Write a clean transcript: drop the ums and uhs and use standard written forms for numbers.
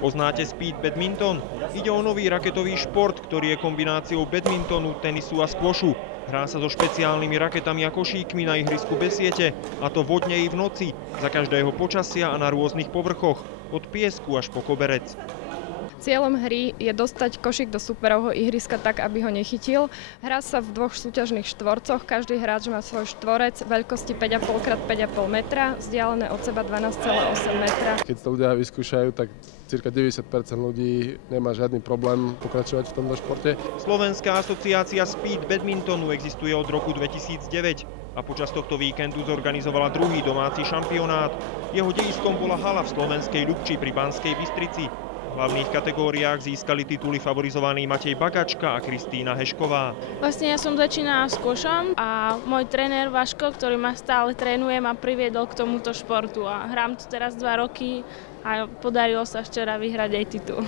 Poznáte speed badminton? Ide o nový raketový šport, ktorý je kombináciou badmintonu, tenisu a squashu. Hrá sa so špeciálnymi raketami a košíkmi na ihrisku bez siete, a to vodne i v noci, za každého počasia a na rôznych povrchoch, od piesku až po koberec. Cieľom hry je dostať košík do súperovho ihriska tak, aby ho nechytil. Hrá sa v dvoch súťažných štvorcoch. Každý hráč má svoj štvorec veľkosti 5,5 x 5,5 metra, vzdialené od seba 12,8 metra. Keď to ľudia vyskúšajú, tak cirka 90% ľudí nemá žiadny problém pokračovať v tomto športe. Slovenská asociácia speed badmintonu existuje od roku 2009 a počas tohto víkendu zorganizovala druhý domáci šampionát. Jeho dejiskom bola hala v slovenskej Ľubči pri Banskej Bystrici. V hlavných kategóriách získali tituly favorizovaní Matej Bagačka a Kristína Hešková. Vlastne ja som začínala s košom a môj tréner Vaško, ktorý ma stále trénuje, ma priviedol k tomuto športu a hrám tu teraz 2 roky a podarilo sa včera vyhrať aj titul.